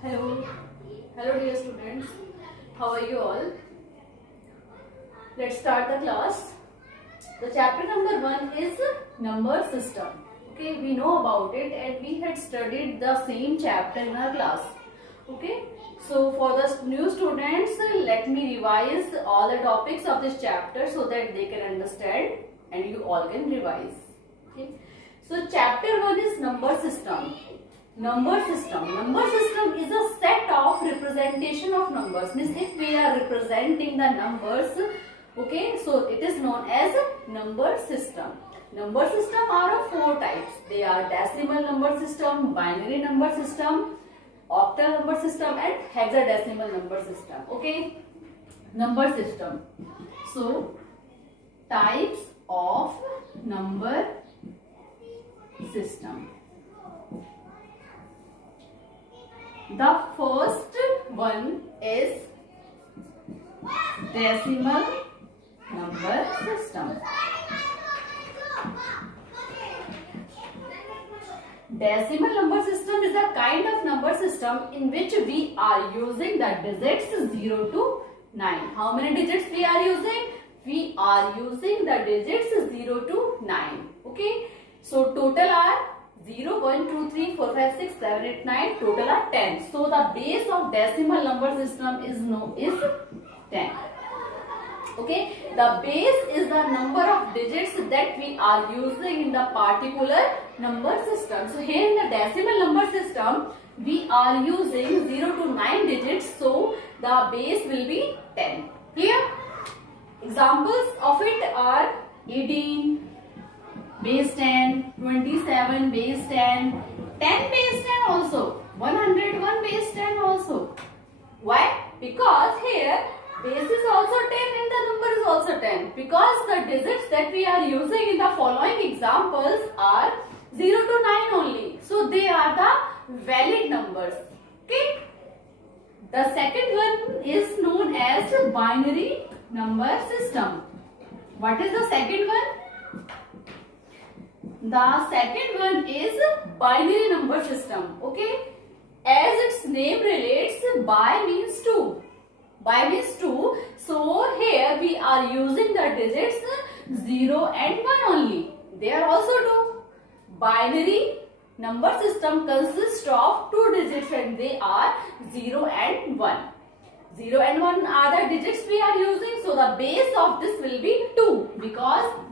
Hello, hello dear students. How are you all? Let's start the class. The chapter number 1 is number system. Okay, we know about it and we had studied the same chapter in our class. Okay, so for the new students, let me revise all the topics of this chapter so that they can understand and you all can revise. Okay, so chapter 1 is number system. Number system. Number system is a set of representation of numbers. Means if we are representing the numbers, okay, so it is known as number system. Number system are of 4 types. They are decimal number system, binary number system, octal number system and hexadecimal number system. Okay, number system. So types of number system. The first one is decimal number system. Decimal number system is a kind of number system in which we are using the digits 0 to 9. How many digits we are using? We are using the digits 0 to 9. Okay. So total are 0, 1, 2, 3, 4, 5, 6, 7, 8, 9. Total are 10. So the base of decimal number system is 10. Okay. The base is the number of digits that we are using in the particular number system. So here in the decimal number system, we are using 0 to 9 digits. So the base will be 10. Clear? Examples of it are 18. Base 10, 27 base 10, 10 base 10 also, 101 base 10 also. Why? Because here base is also 10 and the number is also 10. Because the digits that we are using in the following examples are 0 to 9 only. So they are the valid numbers. Okay. The second one is known as binary number system. What is the second one? The second one is binary number system. Okay. As its name relates, bi means 2. Bi means 2. So here we are using the digits 0 and 1 only. They are also 2. Binary number system consists of 2 digits and they are 0 and 1. 0 and 1 are the digits we are using. So the base of this will be 2 because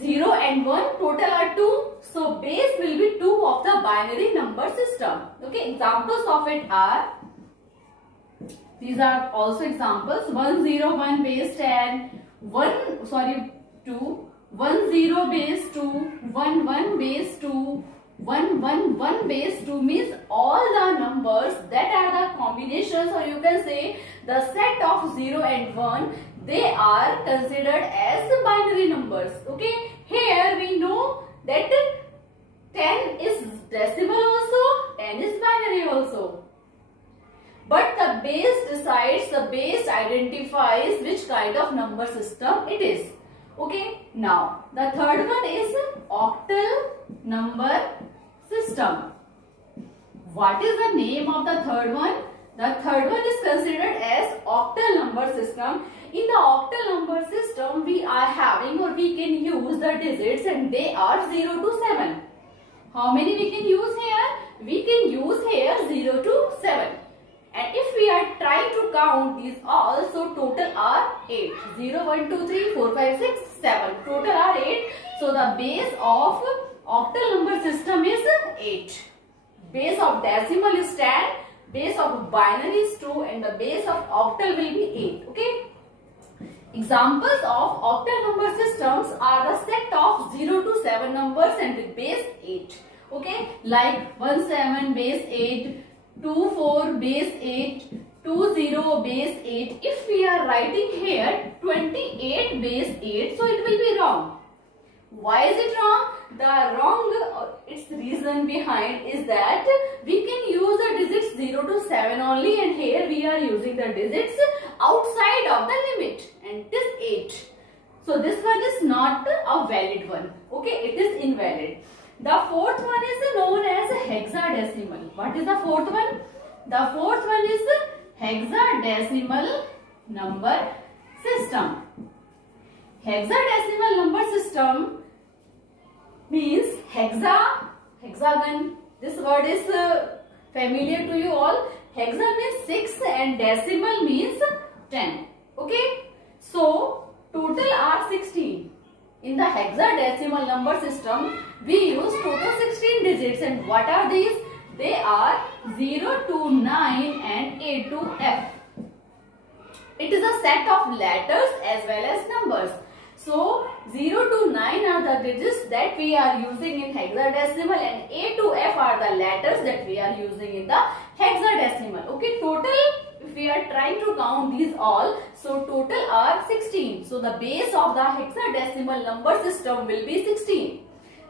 0 and 1 total are 2. So base will be 2 of the binary number system. Okay, examples of it are, these are also examples, 101 base 10, 2, 10 base 2, 11 base 2, 111 base 2 means all the numbers that are the combinations, or you can say the set of 0 and 1, they are considered as binary numbers. Okay, here we know that 10 is decimal also, 10 is binary also. But the base decides, the base identifies which kind of number system it is. Okay, now the third one is octal number system. What is the name of the third one? The third one is considered as octal number system. In the octal number system, we are having, or we can use the digits and they are 0 to 7. How many we can use here? We can use here 0 to 7. And if we are trying to count these all, so total are 8. 0, 1, 2, 3, 4, 5, 6, 7. Total are 8. So the base of octal number system is 8. Base of decimal is 10. Base of binary is 2 and the base of octal will be 8. Okay. Examples of octal number systems are the set of 0 to 7 numbers and with base 8. Okay, like 17 base 8, 24 base 8, 20 base 8. If we are writing here 28 base 8, so it will be wrong. Why is it wrong? The wrong, its reason behind is that we can use the digits 0 to 7 only and here we are using the digits outside of the limit and it is 8. So this one is not a valid one. Okay, it is invalid. The fourth one is known as hexadecimal. What is the fourth one? The fourth one is hexadecimal number system. Hexadecimal number system means hexagon. This word is familiar to you all. Hexa means 6 and decimal means 10. Okay. So total are 16. In the hexadecimal number system, we use total 16 digits, and what are these? They are 0 to 9 and A to F. It is a set of letters as well as numbers. So 0 to 9 are the digits that we are using in hexadecimal, and A to F are the letters that we are using in the hexadecimal. Okay, total, if we are trying to count these all, so total are 16. So the base of the hexadecimal number system will be 16.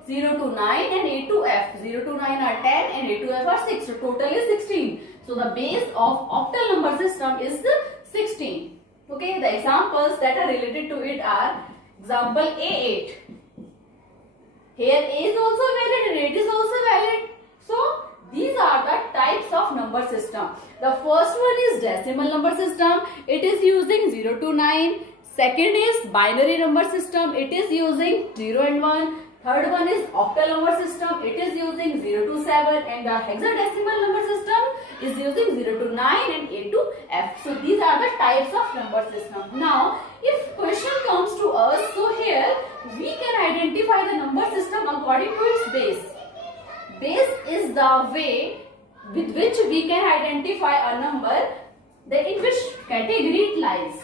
0 to 9 and A to F. 0 to 9 are 10 and A to F are 6. So total is 16. So the base of octal number system is 16. Okay, the examples that are related to it are example A8. Here A is also valid and 8 is also valid. So these are the types of number system. The first one is decimal number system. It is using 0 to 9. Second is binary number system. It is using 0 and 1. Third one is octal number system. It is using 0 to 7, and the hexadecimal number system is using 0 to 9 and A to F. So these are the types of number system. Now, if question comes to us, so here we can identify the number system according to its base. Base is the way with which we can identify a number, in which category it lies.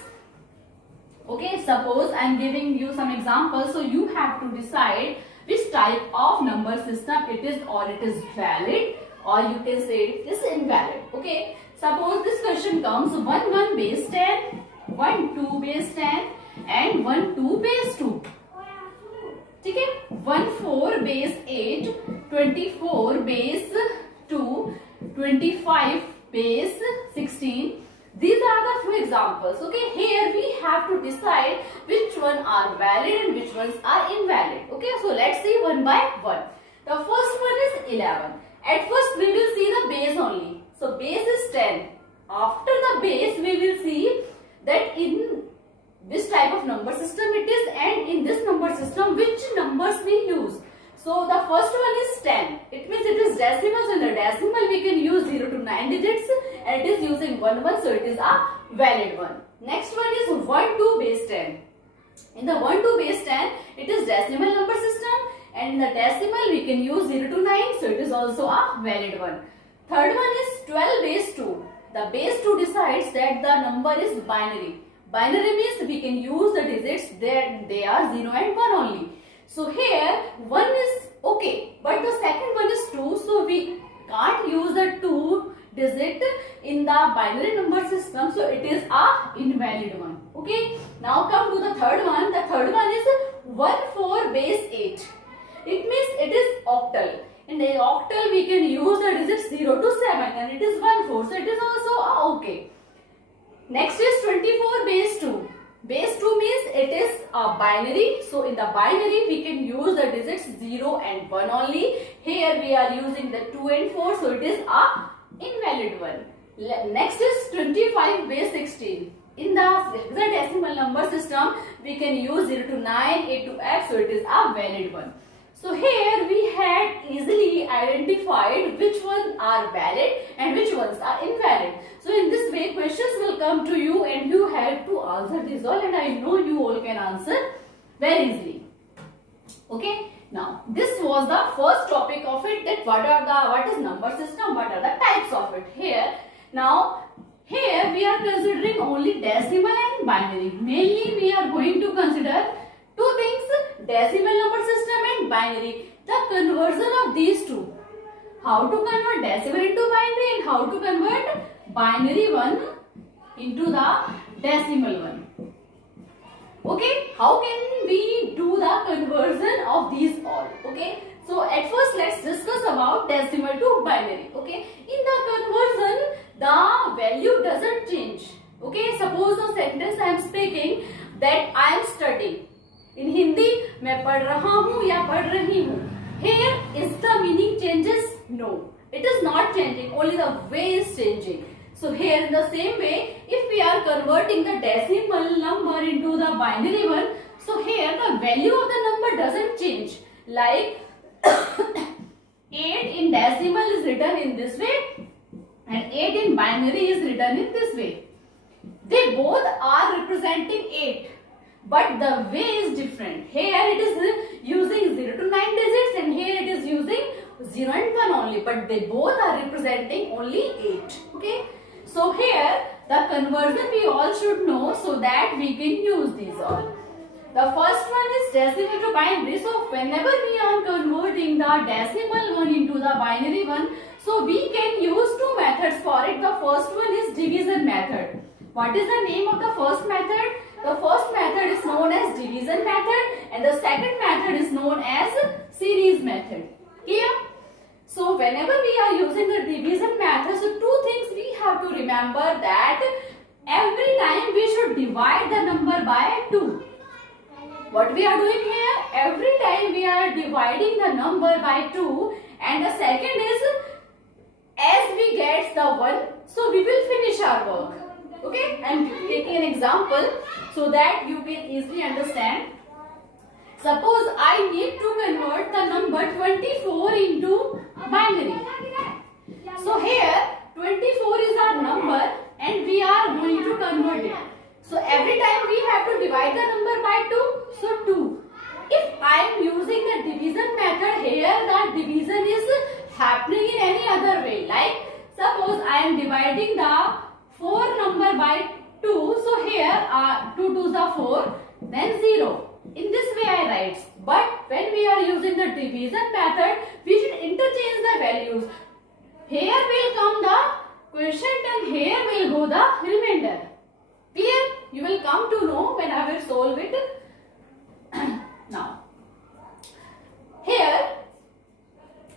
Okay, suppose I am giving you some examples, so you have to decide which type of number system it is, or it is valid, or you can say it is invalid. Okay, suppose this question comes 1 1 base 10, 1 2 base 10 and 1 2 base 2. Okay, 1 4 base 8, 24 base 2, 25 base 16. These are the few examples. Okay, here we have to decide which one are valid and which ones are invalid. Okay, so let's see one by one. The first one is 11. At first we will see the base only. So base is 10. After the base we will see that in which type of number system it is, and in this number system which numbers we use. So the first one is 10. It means it is decimal. So in the decimal we can use 0 to 9 digits, and it is using 1 1, so it is a valid one. Next one is 1 2 base 10. In the 1 2 base 10, it is decimal number system, and in the decimal we can use 0 to 9, so it is also a valid one. Third one is 12 base 2. The base 2 decides that the number is binary. Binary means we can use the digits that they are 0 and 1 only. So here 1 is okay, but the second one is 2, so we can't use the 2 digit in the binary number system, so it is a invalid one. Okay, now come to the third one. The third one is 1 4 base 8. It means it is octal. In the octal we can use the digits 0 to 7, and it is 1 4, so it is also okay. Next is 24 base 2. Base 2 means it is a binary. So in the binary we can use the digits 0 and 1 only. Here we are using the 2 and 4, so it is a invalid one. Next is 25 base 16. In the hexadecimal number system we can use 0 to 9, A to F, so it is a valid one. So here we had easily identified which ones are valid and which ones are invalid. So in this way questions will come to you and you have to answer this all, and I know you all can answer very easily. Okay, now this was the first topic of it, that what is number system, what are the types of it. Here we are considering only decimal and binary. Mainly we are going to consider two things, decimal number system and binary. The conversion of these two. How to convert decimal into binary and how to convert binary one into the decimal one. Okay, how can we do the conversion of these all? Okay, so at first let's discuss about decimal to binary. Okay, in the conversion the value doesn't change. Okay, suppose a sentence I am speaking that I am studying. In Hindi मैं पढ़ रहा हूँ या पढ़ रही हूँ. Here No, it is not changing, only the way is changing. So here in the same way, if we are converting the decimal number into the binary one, so here the value of the number doesn't change. Like 8 in decimal is written in this way and 8 in binary is written in this way. They both are representing 8, but the way is different. Here it is using 0 to 9 digits and here it is using 0 and 1 only, but they both are representing only 8. Okay. So here the conversion we all should know so that we can use these all. The first one is decimal to binary. So whenever we are converting the decimal one into the binary one, so we can use two methods for it. The first one is division method. What is the name of the first method? The first method is known as division method and the second method is known as series method. Clear? So whenever we are using the division method, so two things we have to remember, that every time we should divide the number by 2. What we are doing here? Every time we are dividing the number by 2, and the second is as we get the 1, so we will finish our work. Okay, I am taking an example so that you can easily understand. Suppose I need to convert the number 24 into binary. So here 24 is our number and we are going to convert it. So every time we have to divide the number by 2, so 2. If I am using the division method, here the division is happening in any other way. Like suppose I am dividing the 4 number by 2, so here 2 2s are 4, then 0. In this way I write. But when we are using the division method, we should interchange the values. Here will come the quotient and here will go the remainder. Clear? You will come to know when I will solve it. Now, here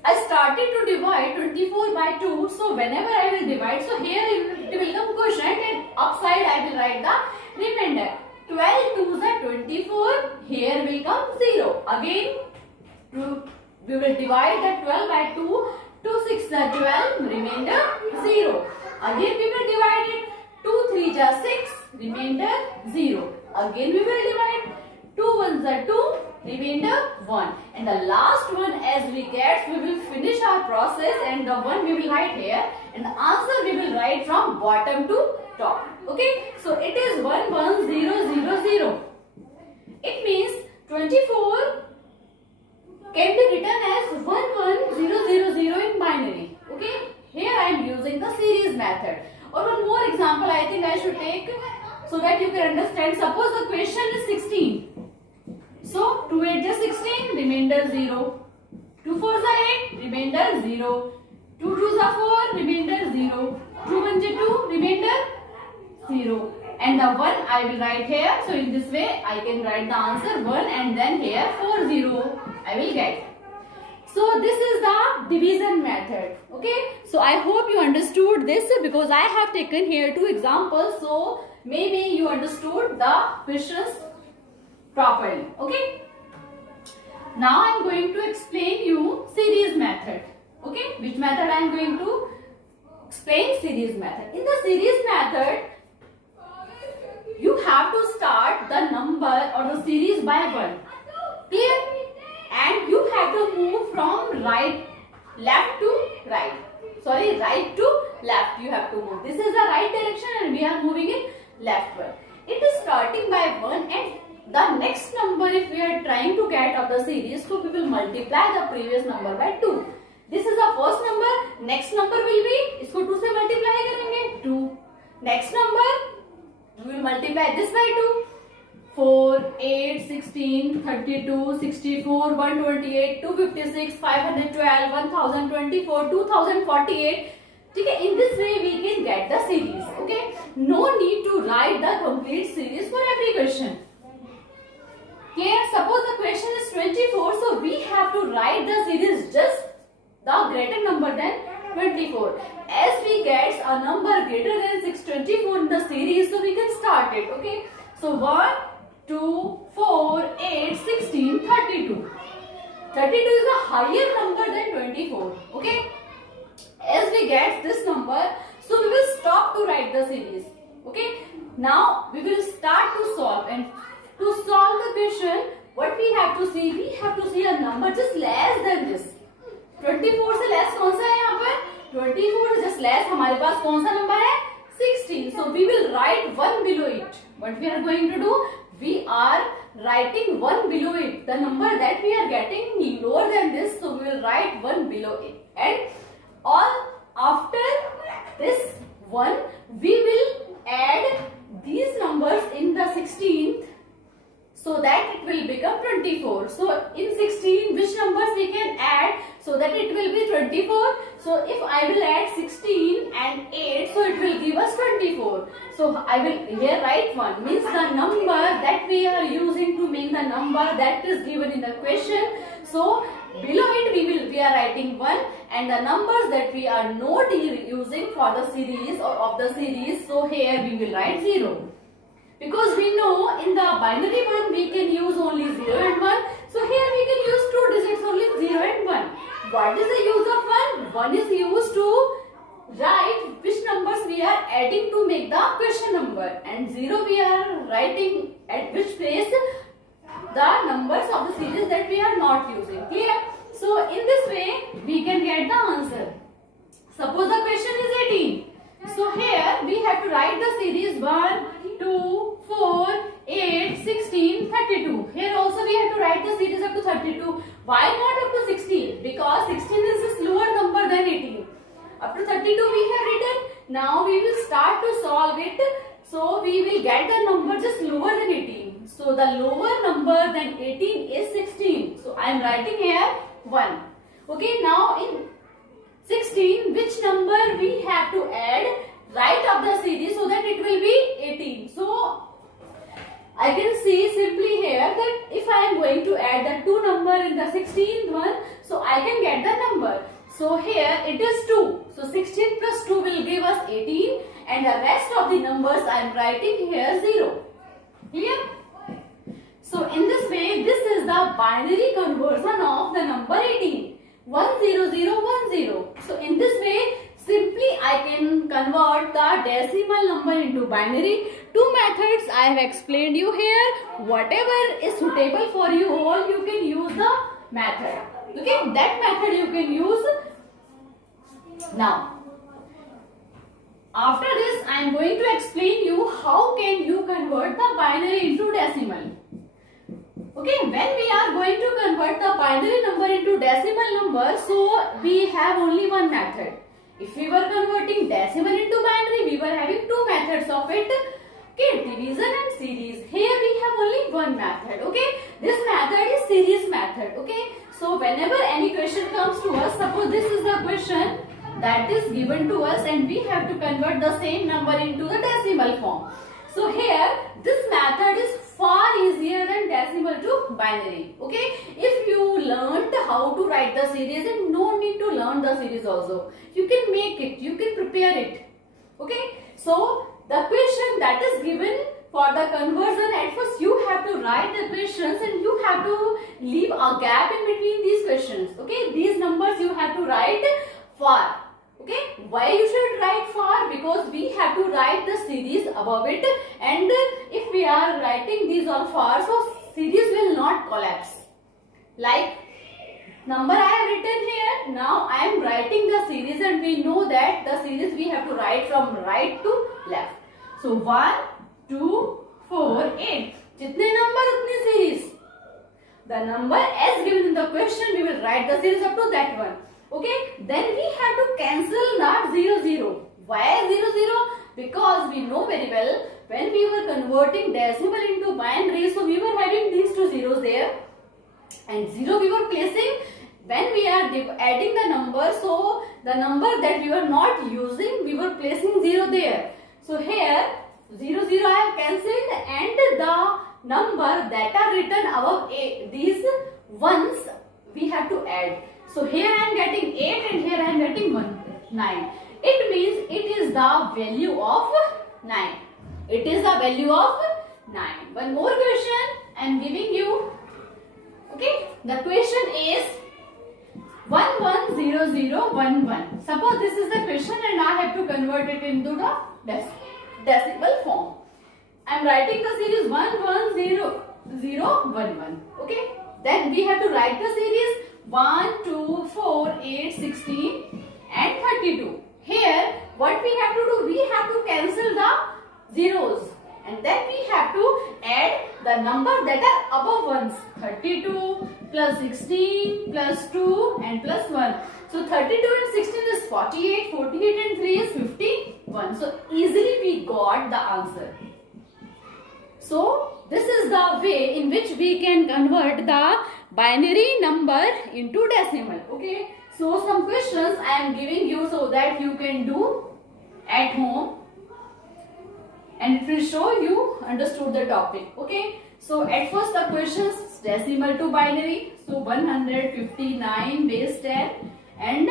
I started to divide 24 by 2. So whenever I will divide, so here it will come quotient and upside I will write the remainder. 12 2s are 24. Here will come 0. Again, we will divide the 12 by 2. 2 6 are 12. Remainder 0. Again we will divide it. 2 3 are 6. Remainder 0. Again we will divide. 2 1s are 2. Remainder 1. And the last one as we get, we will finish our process and the one we will write here. And the answer we will write from bottom to top. Okay. So it is 1 1 0 0 0. It means 24 can be written as 1 1 0 0 0 in binary. Okay. Here I am using the series method. Or one more example I think I should take so that you can understand. Suppose the question is 16. So 2 8 is 16, remainder 0. 2 4 is 8, remainder 0. 2 2s are 4, remainder 0. 2 1 is 2, remainder 0. And the 1 I will write here. So in this way I can write the answer 1 and then here 4 0 I will get. So this is the division method. Okay. So I hope you understood this because I have taken here 2 examples. So maybe you understood the questions properly. Okay. Now I am going to explain you series method. Okay. Which method I am going to explain? Series method. In the series method, you have to start the number or the series by 1. Clear? And you have to move from left to right. Sorry, right to left you have to move. This is the right direction and we are moving in left one. It is starting by 1 and the next number if we are trying to get of the series, so we will multiply the previous number by 2. This is the first number. Next number will be, इसको 2 से multiply करेंगे 2. Next number we will multiply this by 2. 4, 8, 16, 32, 64, 128, 256, 512, 1024, 2048. Okay, in this way we can get the series. Okay, no need to write the complete series for every question. Here, suppose the question is 24, so we have to write the series just the greater number than 24. As we get a number greater than 624 in the series, so we can start it. Okay, so 1, 2, 4, 8, 16, 32. 32 is a higher number than 24. Okay. as we get this number, so we will stop to write the series. Okay, now we will start to solve, and to solve the question, what we have to see? We have to see a number just less than this. 24 से less कौन सा है यहाँ पर? 24 just less हमारे पास कौन सा number है? 16. So we will write 1 below it. What we are going to do? We are writing 1 below it. The number that we are getting lower than this, so we will write 1 below it. And all after this 1, we will add these numbers in the 16th, so that it will become 24. So in 16, which numbers we can add so that it will be 24? So if I will add 16 and 8, so it will give us 24. So I will here write 1, means the number that we are using to make the number that is given in the question. So below it we are writing 1, and the numbers that we are not using for the series or of the series, so here we will write 0. Because we know in the binary one we can use only 0 and 1. So here we can use 2 digits only, 0 and 1. What is the use of 1? 1 is used to write which numbers we are adding to make the question number. And 0 we are writing at which place the numbers of the series that we are not using. Clear? So in this way we can get the answer. Suppose the question is 18. So here we have to write the series 1, 2, 4, 8, 16, 32. Here also we have to write the series up to 32. Why not up to 16? Because 16 is a slower number than 18. Up to 32 we have written. Now we will start to solve it. So we will get the number just lower than 18. So the lower number than 18 is 16. So I am writing here 1. Okay, now in 16, which number we have to add right of the series so that it will be 18. So I can see simply here that if I am going to add the 2 number in the 16th one, so I can get the number. So here it is 2. So 16 plus 2 will give us 18, and the rest of the numbers I am writing here 0. Clear? So in this way, this is the binary conversion of the number 18. 10010. So in this way, simply I can convert the decimal number into binary. 2 methods I have explained you here. Whatever is suitable for you all, you can use the method. Okay, that method you can use. Now, after this I am going to explain you how can you convert the binary into decimal. Okay, when we are going to convert the binary number into decimal number, so we have only one method. If we were converting decimal into binary, we were having 2 methods of it. Okay, division and series. Here we have only one method. Okay, this method is series method. Okay, so whenever any question comes to us, suppose this is the question that is given to us and we have to convert the same number into the decimal form. So here this method is far easier than decimal to binary. Okay, if you learned how to write the series, and no need to learn the series also, you can make it, you can prepare it. Okay, so the question that is given for the conversion, at first you have to write the questions and you have to leave a gap in between these questions. Okay, these numbers you have to write far. Okay, why you should write far? Because we have to write the series above it, and if we are writing these all far, so series will not collapse. Like number I have written here, now I am writing the series, and we know that the series we have to write from right to left. So 1, 2, 4, 8. Jitne number utni series. The number as given in the question, we will write the series up to that one. Okay, then we have to cancel not 0, 0. Why 0, 0? Because we know very well when we were converting decimal into binary, so we were having these 2 zeros there, and 0 we were placing when we are adding the number. So the number that we were not using, we were placing 0 there. So here 0, 0 I have cancelled, and the number that are written above these ones we have to add. So here I am getting 8 and here I am getting 9. It means it is the value of 9. It is the value of 9. One more question I am giving you. Okay, the question is 110 110011. Suppose this is the question and I have to convert it into the decimal form. I am writing the series 110011. Okay. Then we have to write the series 1, 2, 4, 8, 16 and 32. Here what we have to do? We have to cancel the zeros. And then we have to add the number that are above ones. 32 plus 16 plus 2 and plus 1. So 32 and 16 is 48. 48 and 3 is 51. So easily we got the answer. So this is the way in which we can convert the binary number into decimal. Okay. So some questions I am giving you so that you can do at home. And it will show you understood the topic. Okay. So at first the questions decimal to binary. So 159 base 10 and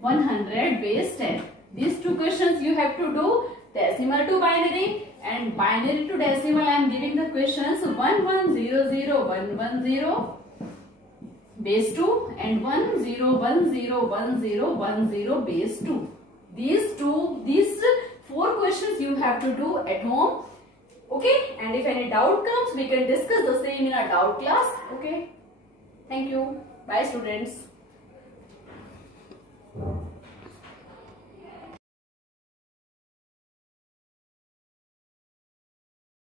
100 base 10. These two questions you have to do decimal to binary and binary to decimal. I am giving the questions 11001110 base 2 and 10101010 base 2. These 4 questions you have to do at home. Okay. And if any doubt comes, we can discuss the same in a doubt class. Okay. Thank you. Bye students.